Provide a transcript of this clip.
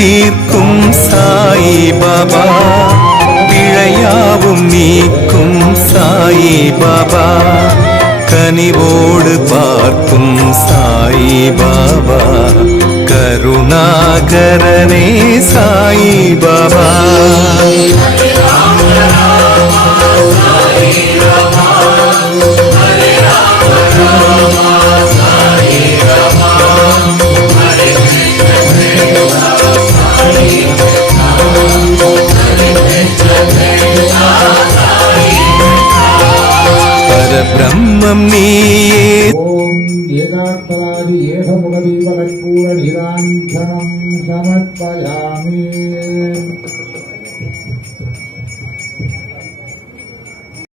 தீர்க்கும் சாயி பாபா, பிழையாவும் நீக்கும் சாயி பாபா, கனிவோடு பார்க்கும் சாயி பாபா, கருணாகரனே சாயி பாபா. பரபிரம்மம் நீயே. ஓம் ஏகாத்மராதி ஏகமுகதீபகற்பூர நிராஞ்சனம் சமர்ப்பயாமி.